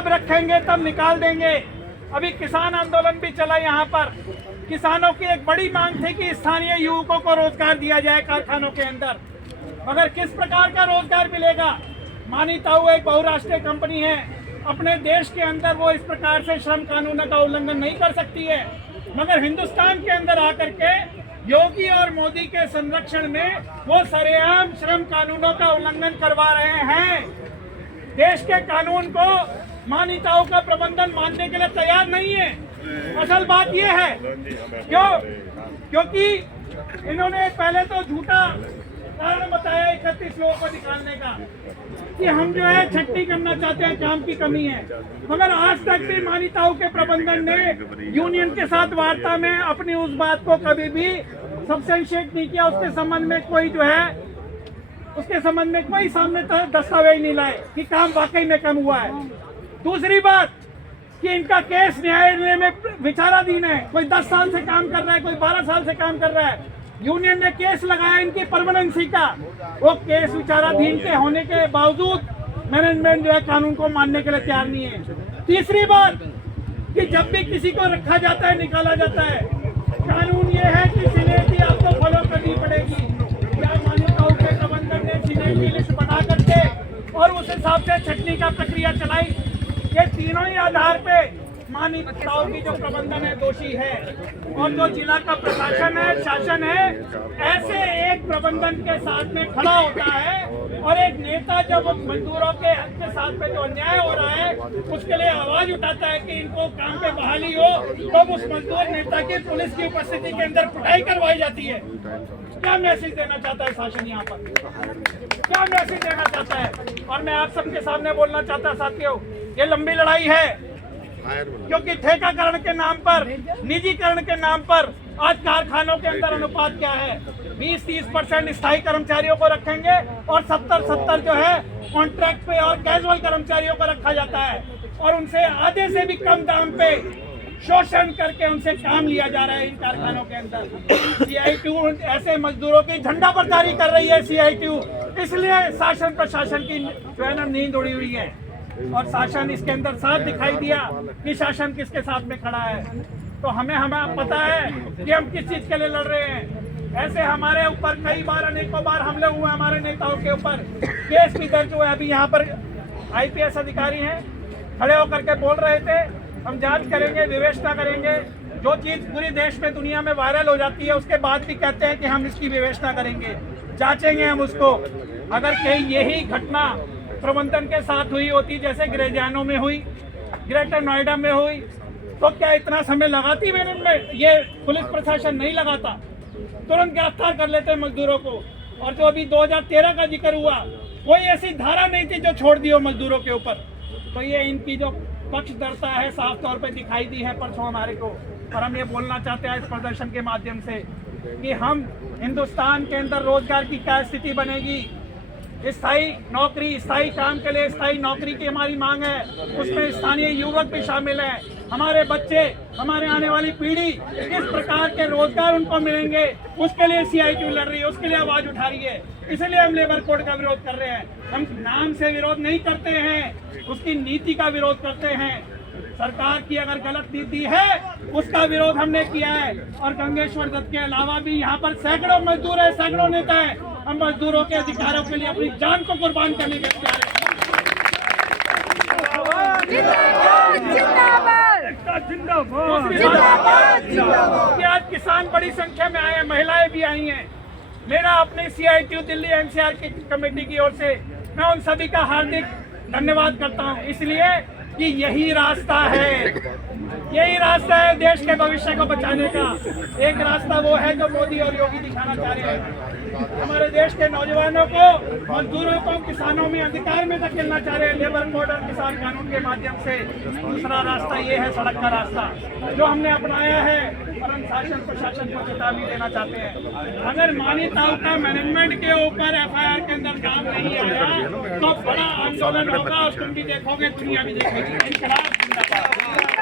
रखेंगे तब निकाल देंगे। अभी किसान आंदोलन भी चला यहाँ पर। किसानों की एक बड़ी मांग थी कि स्थानीय युवकों को रोजगार दिया जाए कारखानों के अंदर, मगर किस प्रकार का रोजगार मिलेगा? मानिताऊ एक बहुराष्ट्रीय कंपनी है, अपने देश के अंदर वो इस प्रकार से श्रम कानूनों का उल्लंघन नहीं कर सकती है, मगर हिंदुस्तान के अंदर आकर के योगी और मोदी के संरक्षण में वो सरेआम श्रम कानूनों का उल्लंघन करवा रहे हैं। देश के कानून को मानिताऊ का प्रबंधन मानने के लिए तैयार नहीं है। असल बात यह है क्योंकि इन्होंने पहले तो झूठा कारण बताया 31 लोगों को निकालने का कि हम जो है छट्टी करना चाहते हैं, काम की कमी है, मगर आज तक भी मानिताऊ के प्रबंधन ने यूनियन के साथ वार्ता में अपनी उस बात को कभी भी सब्सटेंशिएट नहीं किया। उसके संबंध में कोई जो है उसके संबंध में कोई सामने दस्तावेज नहीं लाए कि काम वाकई में कम हुआ है। दूसरी बात कि इनका केस न्यायालय में विचाराधीन है। कोई 10 साल से काम कर रहा है, कोई 12 साल से काम कर रहा है। यूनियन ने केस लगाया इनकी परमानेंसी का, वो केस विचाराधीन के होने के बावजूद मैनेजमेंट जो है कानून को मानने के लिए तैयार नहीं है। तीसरी बात कि जब भी किसी को रखा जाता है, निकाला जाता है, कानून ये है कि सीनियरिटी आपको फॉलो करनी पड़ेगी। क्या मानिताऊ के प्रबंधन ने सीनियरिटी लिस्ट बना करके और उस हिसाब से छटनी का प्रक्रिया चलाई? ये तीनों ही आधार पे मानिताऊ की जो प्रबंधन है दोषी है। और जो जिला का प्रशासन है, शासन है, ऐसे एक प्रबंधन के साथ में खड़ा होता है और एक नेता जब मजदूरों के हक के साथ में जो अन्याय हो रहा है उसके लिए आवाज उठाता है कि इनको काम पे बहाली हो, तो उस मजदूर नेता की पुलिस की उपस्थिति के अंदर पिटाई करवाई जाती है। क्या मैसेज देना चाहता है शासन यहाँ पर? क्या मैसेज देना चाहता है? और मैं आप सबके सामने बोलना चाहता साथियों, ये लंबी लड़ाई है, क्योंकि ठेकाकरण के नाम पर, निजीकरण के नाम पर आज कारखानों के अंदर अनुपात क्या है? 20-30% स्थायी कर्मचारियों को रखेंगे और 70-70 जो है कॉन्ट्रैक्ट पे और कैजुअल कर्मचारियों को रखा जाता है, और उनसे आधे से भी कम दाम पे शोषण करके उनसे काम लिया जा रहा है इन कारखानों के अंदर। CITU ऐसे मजदूरों की झंडा बरदारी कर रही है CITU, इसलिए शासन प्रशासन की जो है ना नींद उड़ी हुई है। और शासन इसके अंदर साफ दिखाई दिया कि शासन किसके साथ में खड़ा है। तो हमें पता है कि हम किस चीज के लिए लड़ रहे हैं। ऐसे हमारे ऊपर कई बार, अनेकों बार हमले हुए हमारे नेताओं के ऊपर, केस भी दर्ज हुए। अभी यहाँ पर IPS अधिकारी हैं, खड़े होकर के बोल रहे थे हम जांच करेंगे, विवेचना करेंगे। जो चीज पूरी देश में, दुनिया में वायरल हो जाती है, उसके बाद भी कहते हैं कि हम इसकी विवेचना करेंगे, जांचेंगे हम उसको। अगर कहीं यही घटना प्रबंधन के साथ हुई होती, जैसे ग्रेजियानो में हुई, ग्रेटर नोएडा में हुई, तो क्या इतना समय लगाती मैनेजमेंट? ये पुलिस प्रशासन नहीं लगाता, तुरंत गिरफ्तार कर लेते मजदूरों को। और जो अभी 2013 का जिक्र हुआ, कोई ऐसी धारा नहीं थी जो छोड़ दी हो मजदूरों के ऊपर। तो ये इनकी जो पक्षधरता है साफ तौर पर दिखाई दी है परसों हमारे को। और हम ये बोलना चाहते हैं इस प्रदर्शन के माध्यम से कि हम हिंदुस्तान के अंदर रोजगार की क्या स्थिति बनेगी। स्थायी नौकरी, स्थायी काम के लिए स्थायी नौकरी की हमारी मांग है, उसमें स्थानीय युवक भी शामिल हैं। हमारे बच्चे, हमारे आने वाली पीढ़ी किस प्रकार के रोजगार उनको मिलेंगे, उसके लिए CITU लड़ रही है, उसके लिए आवाज उठा रही है। इसलिए हम लेबर कोड का विरोध कर रहे हैं। हम नाम से विरोध नहीं करते हैं, उसकी नीति का विरोध करते हैं। सरकार की अगर गलत नीति है उसका विरोध हमने किया है। और गंगेश्वर दत्त के अलावा भी यहाँ पर सैकड़ों मजदूर है, सैकड़ों नेता है। हम मजदूरों के अधिकारों के लिए अपनी जान को कुर्बान करने के तैयार हैं। आज किसान बड़ी संख्या में आए हैं, महिलाएं भी आई हैं। मेरा अपने CITU दिल्ली NCR की कमेटी की ओर से मैं उन सभी का हार्दिक धन्यवाद करता हूं, इसलिए कि यही रास्ता है, यही रास्ता है देश के भविष्य को बचाने का। एक रास्ता वो है जो मोदी और योगी दिखाना चाह रहे हैं। हमारे देश के नौजवानों को, मजदूरों को, किसानों में अधिकार में धकेलना चाह रहे हैं लेबर कोड और किसान कानून के माध्यम से। दूसरा रास्ता ये है सड़क का रास्ता जो हमने अपनाया है, और हम शासन प्रशासन को चेतावनी देना चाहते हैं। अगर मानिताऊ का मैनेजमेंट के ऊपर FIR के अंदर काम नहीं आया तो बड़ा आंदोलन होगा, और तुम भी देखोगे, दुनिया भी देखेगी। इनकलाब जिंदाबाद।